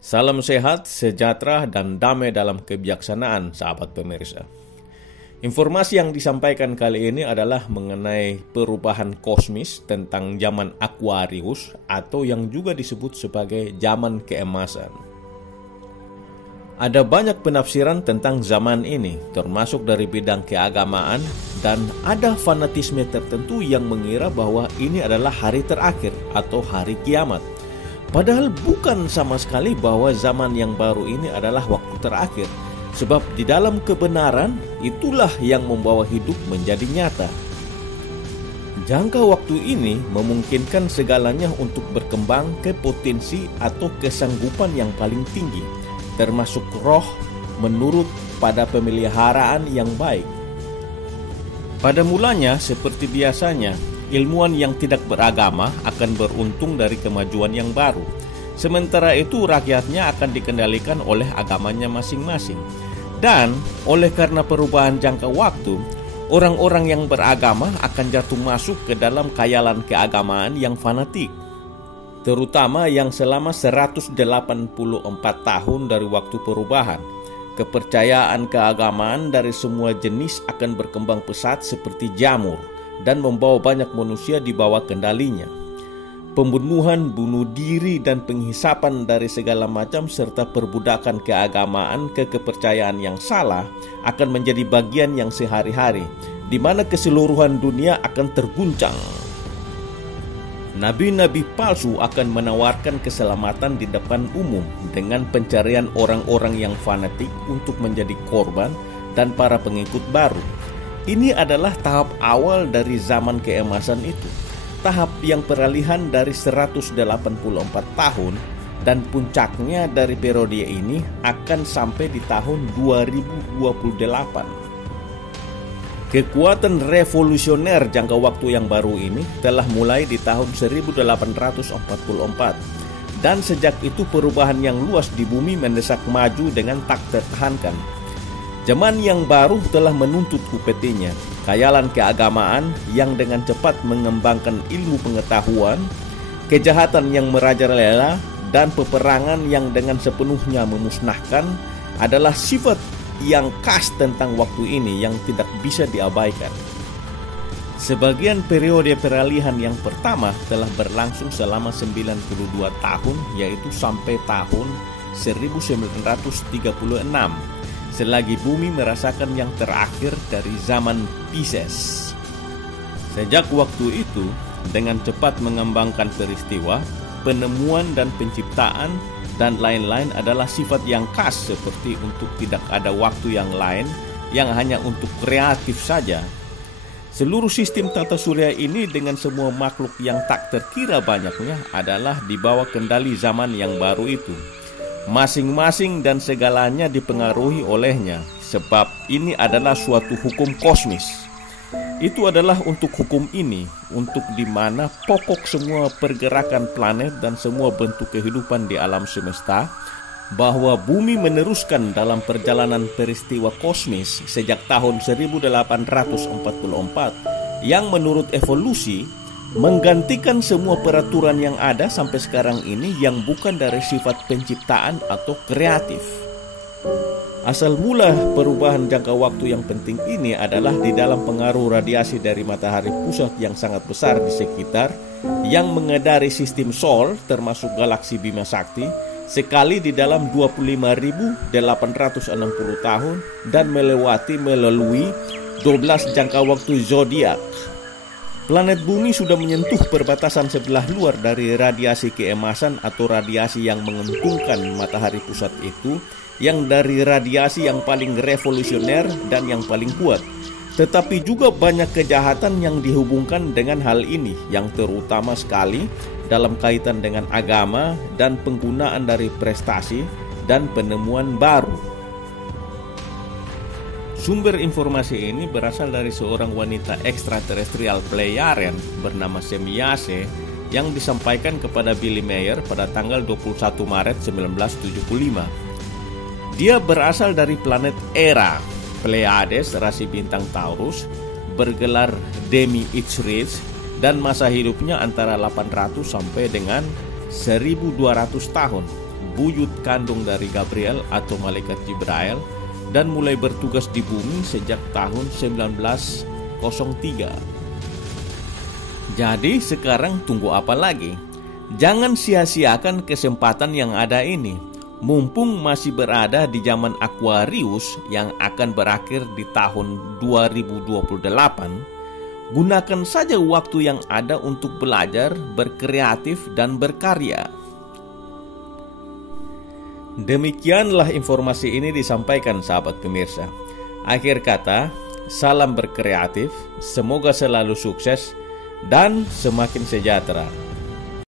Salam sehat, sejahtera, dan damai dalam kebijaksanaan, sahabat pemirsa. Informasi yang disampaikan kali ini adalah mengenai perubahan kosmis tentang zaman Aquarius atau yang juga disebut sebagai zaman keemasan. Ada banyak penafsiran tentang zaman ini, termasuk dari bidang keagamaan, dan ada fanatisme tertentu yang mengira bahwa ini adalah hari terakhir atau hari kiamat. Padahal bukan sama sekali bahwa zaman yang baru ini adalah waktu terakhir. Sebab di dalam kebenaran itulah yang membawa hidup menjadi nyata. Jangka waktu ini memungkinkan segalanya untuk berkembang ke potensi atau kesanggupan yang paling tinggi, termasuk roh menurut pada pemeliharaan yang baik. Pada mulanya seperti biasanya, ilmuwan yang tidak beragama akan beruntung dari kemajuan yang baru. Sementara itu rakyatnya akan dikendalikan oleh agamanya masing-masing. Dan oleh karena perubahan jangka waktu, orang-orang yang beragama akan jatuh masuk ke dalam khayalan keagamaan yang fanatik. Terutama yang selama 184 tahun dari waktu perubahan. Kepercayaan keagamaan dari semua jenis akan berkembang pesat seperti jamur dan membawa banyak manusia di bawah kendalinya. Pembunuhan, bunuh diri, dan penghisapan dari segala macam serta perbudakan keagamaan ke kepercayaan yang salah akan menjadi bagian yang sehari-hari, di mana keseluruhan dunia akan terguncang. Nabi-nabi palsu akan menawarkan keselamatan di depan umum dengan pencarian orang-orang yang fanatik untuk menjadi korban dan para pengikut baru. Ini adalah tahap awal dari zaman keemasan itu. Tahap yang peralihan dari 184 tahun dan puncaknya dari periode ini akan sampai di tahun 2028. Kekuatan revolusioner jangka waktu yang baru ini telah mulai di tahun 1844. Dan sejak itu perubahan yang luas di bumi mendesak maju dengan tak tertahankan. Zaman yang baru telah menuntut upetinya, khayalan keagamaan yang dengan cepat mengembangkan ilmu pengetahuan, kejahatan yang merajalela, dan peperangan yang dengan sepenuhnya memusnahkan adalah sifat yang khas tentang waktu ini yang tidak bisa diabaikan. Sebagian periode peralihan yang pertama telah berlangsung selama 92 tahun, yaitu sampai tahun 1936. Selagi bumi merasakan yang terakhir dari zaman Pisces. Sejak waktu itu, dengan cepat mengembangkan peristiwa, penemuan dan penciptaan dan lain-lain adalah sifat yang khas seperti untuk tidak ada waktu yang lain yang hanya untuk kreatif saja. Seluruh sistem tata surya ini dengan semua makhluk yang tak terkira banyaknya adalah di bawah kendali zaman yang baru itu. Masing-masing dan segalanya dipengaruhi olehnya, sebab ini adalah suatu hukum kosmis. Itu adalah untuk hukum ini, untuk di mana pokok semua pergerakan planet dan semua bentuk kehidupan di alam semesta, bahwa bumi meneruskan dalam perjalanan peristiwa kosmis sejak tahun 1844, yang menurut evolusi menggantikan semua peraturan yang ada sampai sekarang ini yang bukan dari sifat penciptaan atau kreatif. Asal mula perubahan jangka waktu yang penting ini adalah di dalam pengaruh radiasi dari matahari pusat yang sangat besar di sekitar, yang mengedari sistem Sol termasuk galaksi Bima Sakti sekali di dalam 25.860 tahun dan melalui 12 jangka waktu zodiak. Planet bumi sudah menyentuh perbatasan sebelah luar dari radiasi keemasan atau radiasi yang menguntungkan matahari pusat itu, yang dari radiasi yang paling revolusioner dan yang paling kuat. Tetapi juga banyak kejahatan yang dihubungkan dengan hal ini, yang terutama sekali dalam kaitan dengan agama dan penggunaan dari prestasi dan penemuan baru. Sumber informasi ini berasal dari seorang wanita ekstraterestrial Pleiadian bernama Semyace yang disampaikan kepada Billy Mayer pada tanggal 21 Maret 1975. Dia berasal dari planet Era, Pleiades, rasi bintang Taurus, bergelar Demi X-Rays, dan masa hidupnya antara 800 sampai dengan 1200 tahun. buyut kandung dari Gabriel atau malaikat Jibril dan mulai bertugas di bumi sejak tahun 1903. Jadi sekarang tunggu apa lagi? Jangan sia-siakan kesempatan yang ada ini. Mumpung masih berada di zaman Aquarius yang akan berakhir di tahun 2028, gunakan saja waktu yang ada untuk belajar, berkreatif, dan berkarya. Demikianlah informasi ini disampaikan sahabat pemirsa. Akhir kata, salam berkreatif, semoga selalu sukses dan semakin sejahtera.